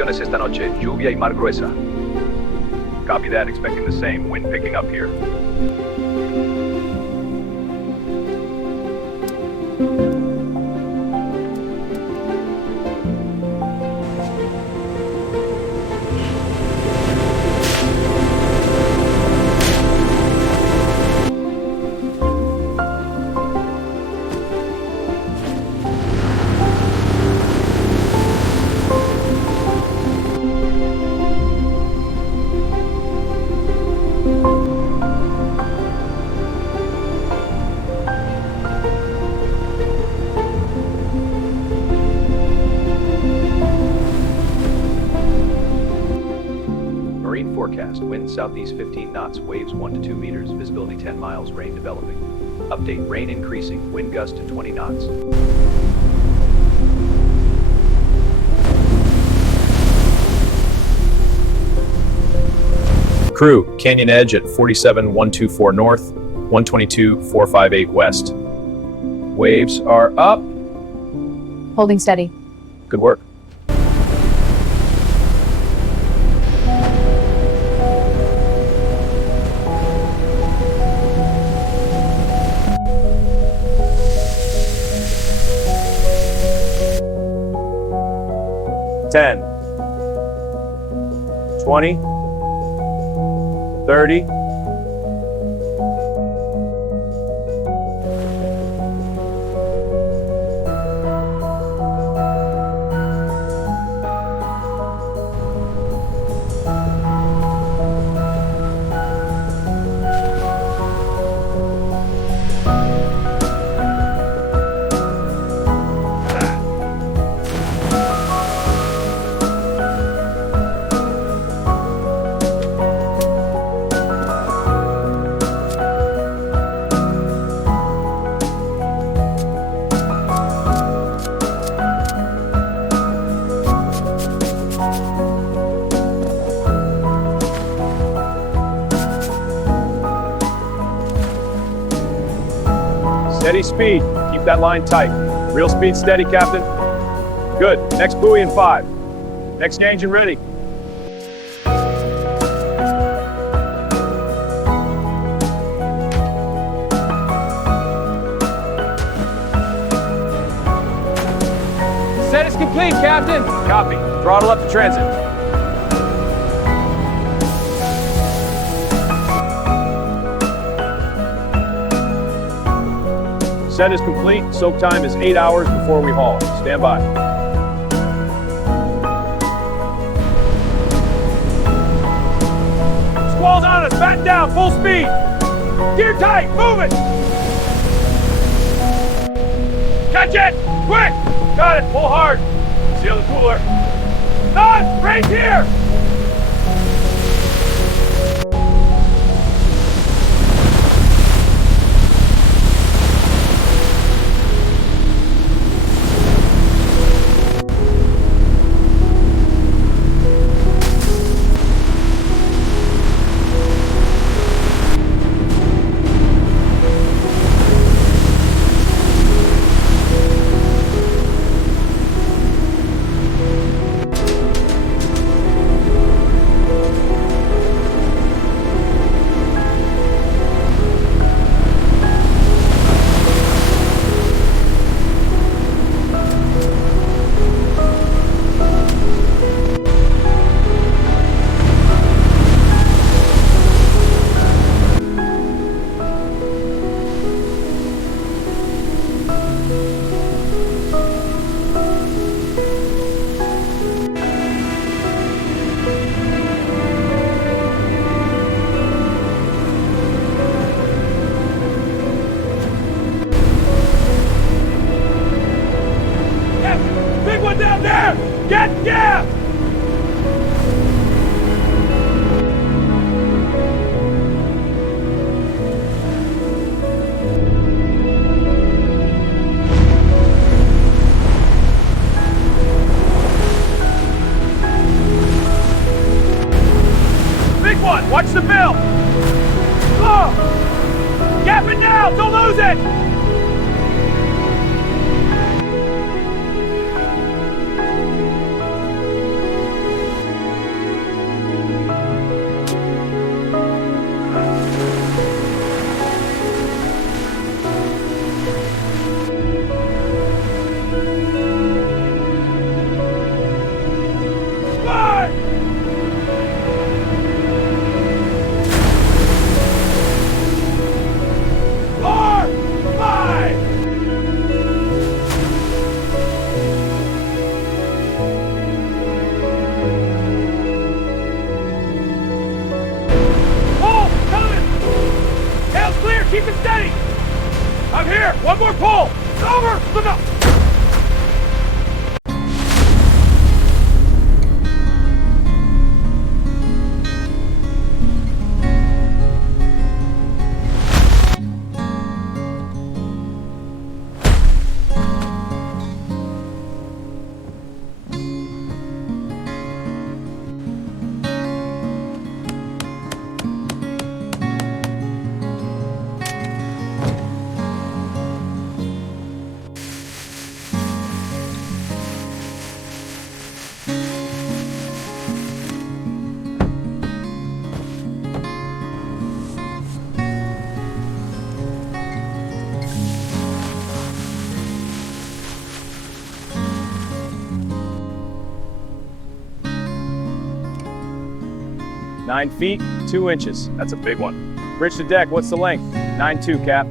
Condiciones esta noche, lluvia y mar gruesa. Copy that, expecting the same, wind picking up here. Marine forecast, wind southeast 15 knots, waves 1 to 2 meters, visibility 10 miles, rain developing. Update, rain increasing, wind gust to 20 knots. Crew, Canyon Edge at 47124 north, 122458 west. Waves are up. Holding steady. Good work. Ten, 20, 30. Steady speed. Keep that line tight. Real speed steady, Captain. Good. Next buoy in 5. Next engine ready. Set is complete, Captain. Copy. Throttle up to transit. Set is complete. Soak time is 8 hours before we haul. Stand by. Squall's on us. Batten down. Full speed. Gear tight. Move it. Catch it. Quick. Got it. Pull hard. Seal the cooler. None. Right here. Down there! Get gas! Big one! Watch the bill! Oh! Gap it now! Don't lose it! Look up! Nine feet, 2 inches. That's a big one. Bridge to deck, what's the length? 9.2, Cap.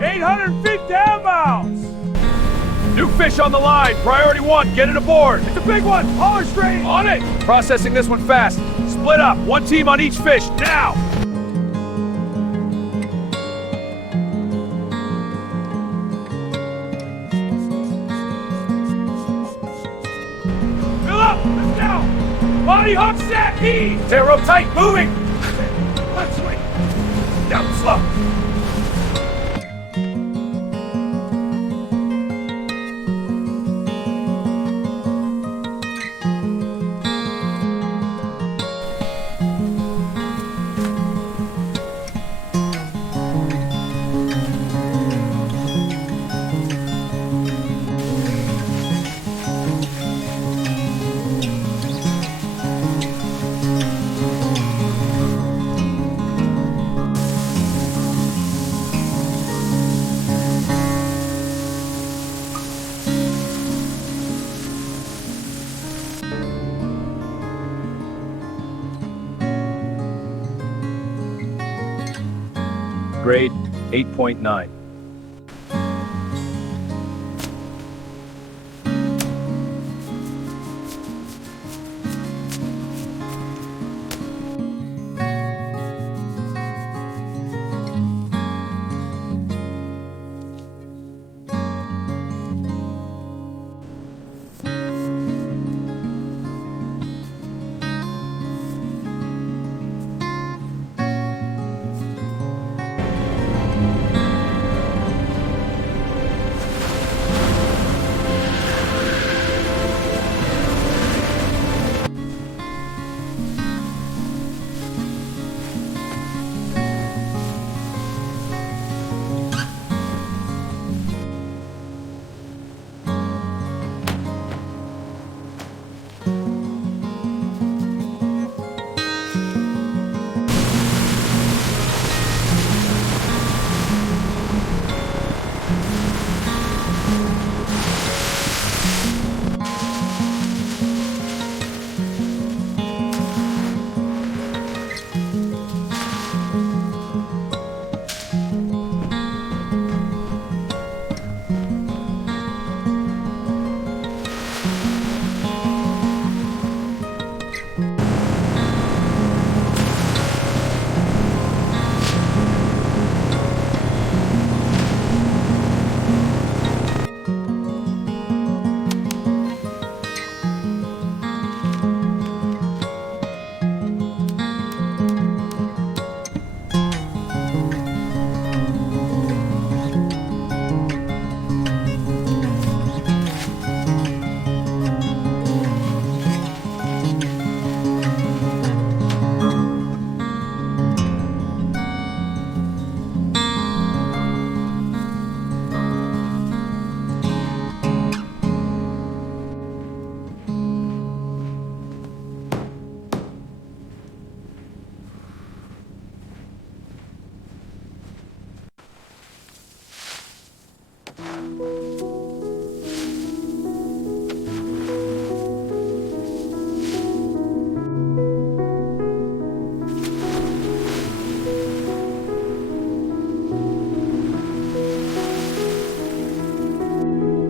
$850 outbounds! New fish on the line. Priority 1, get it aboard. It's a big one. Hauler straight. On it. Processing this one fast. Split up. One team on each fish. Now. Fill up. Let's down. Body hook set. Heave. Tail rope tight. Moving. Let's swing. Down slow. Grade 8.9.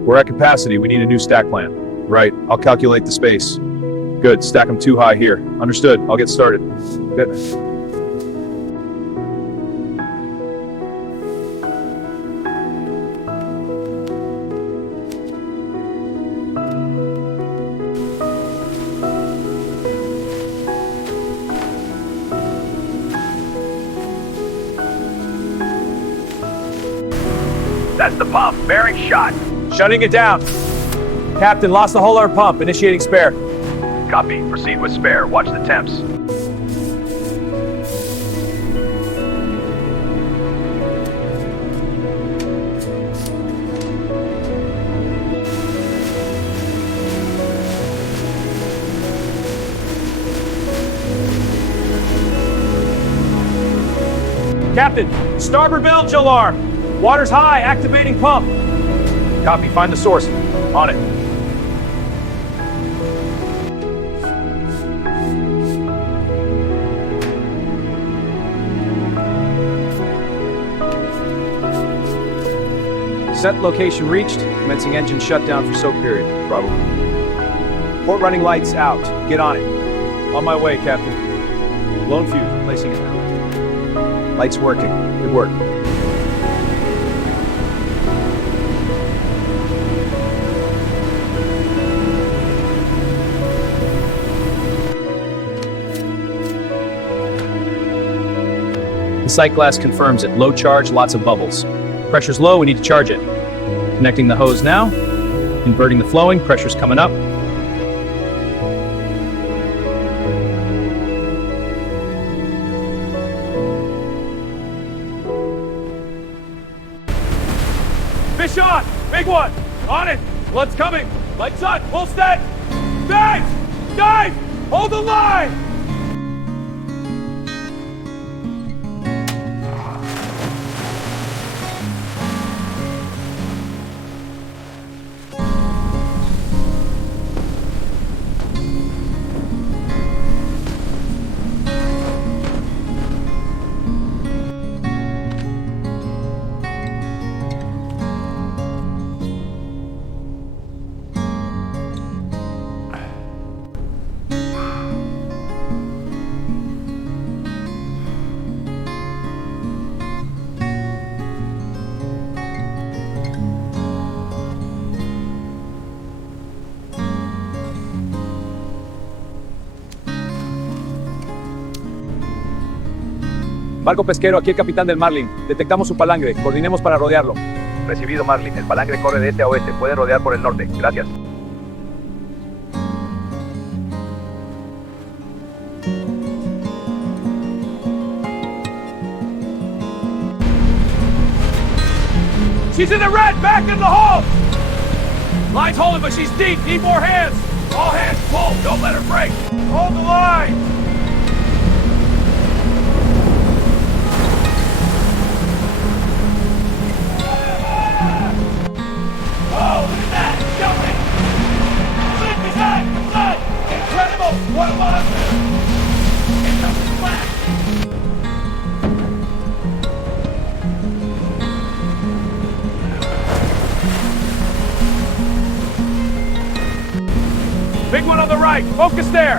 We're at capacity. We need a new stack plan. Right. I'll calculate the space. Good. Stack them too high here. Understood. I'll get started. Good. That's the pump. Bearing shot. Shutting it down. Captain, lost the whole air pump. Initiating spare. Copy. Proceed with spare. Watch the temps. Captain, starboard bilge alarm. Water's high. Activating pump. Copy. Find the source. On it. Set location reached. Commencing engine shutdown for soak period. Probably. Port running lights out. Get on it. On my way, Captain. Blown fuse. Placing it now. Lights working. Good work. The sight glass confirms it. Low charge, lots of bubbles. Pressure's low, we need to charge it. Connecting the hose now. Inverting the flowing, pressure's coming up. Fish on! Big one! On it! Blood's coming! Lights on! Full set! Dive! Dive! Hold the line! Barco pesquero, aquí el capitán del Marlin. Detectamos su palangre. Coordinemos para rodearlo. Recibido, Marlin. El palangre corre de este a oeste. Pueden rodear por el norte. Gracias. She's in the red! Back in the hole! Line's holding, but she's deep. Need more hands. All hands pull. Don't let her break. Hold the line. Oh, look at that! Jumping! Look beside! Blood! Incredible! What a monster! It's a splash! Big one on the right. Focus there.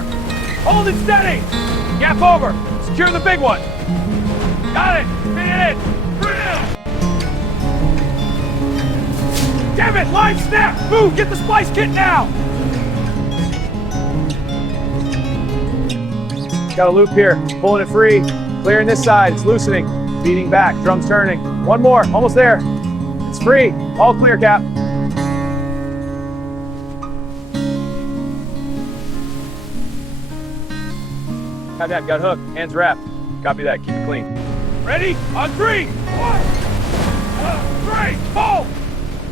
Hold it steady. Gap over. Secure the big one. Got it. Fit it in. Bring it in. Damn it! Line snap! Move! Get the splice kit now! Got a loop here. Pulling it free. Clearing this side. It's loosening. Feeding back. Drums turning. One more. Almost there. It's free. All clear, Cap. Got that. Got hooked. Hands wrapped. Copy that. Keep it clean. Ready? On three. 1, 2, 3. Pull!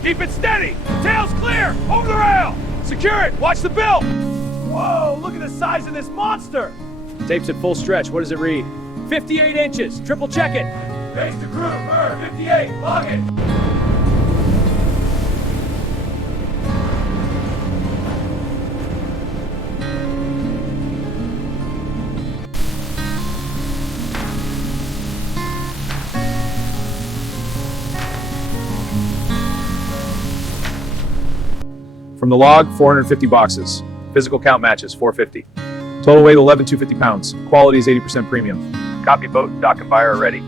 Keep it steady! Tail's clear! Over the rail! Secure it! Watch the bill! Whoa, look at the size of this monster! Tape's at full stretch. What does it read? 58 inches. Triple check it. Base to crew. 58. Log it. From the log, 450 boxes. Physical count matches, 450. Total weight, 11,250 pounds. Quality is 80% premium. Copy boat, dock and buyer are ready.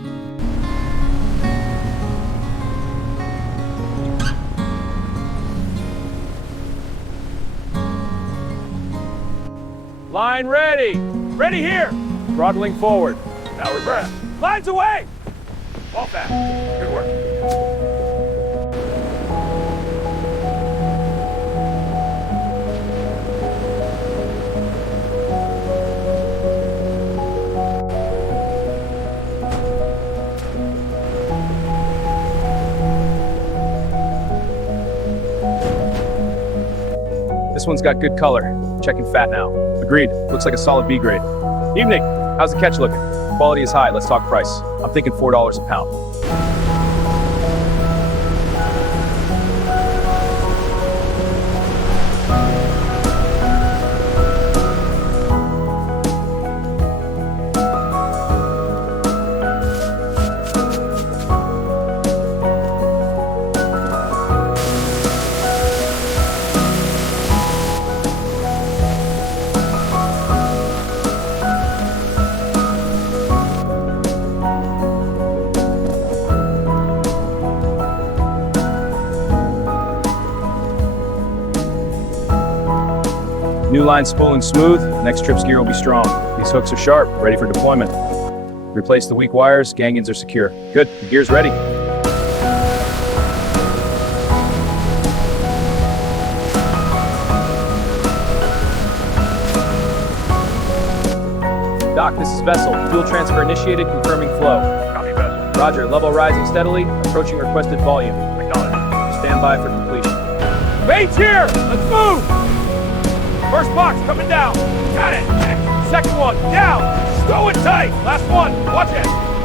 Line ready. Ready here. Throttling forward. Now reverse. Lines away. All back. Good work. This one's got good color. Checking fat now. Agreed. Looks like a solid B grade. Evening. How's the catch looking? Quality is high. Let's talk price. I'm thinking $4 a pound. New line spooling smooth, next trip's gear will be strong. These hooks are sharp, ready for deployment. Replace the weak wires, gangings are secure. Good, the gear's ready. Doc, this is Vessel. Fuel transfer initiated, confirming flow. Copy vessel. Roger, level rising steadily, approaching requested volume. Acknowledge. Stand by for completion. Bait's here! Let's move! First box coming down. Got it. Second one down. Stow it tight. Last one. Watch it.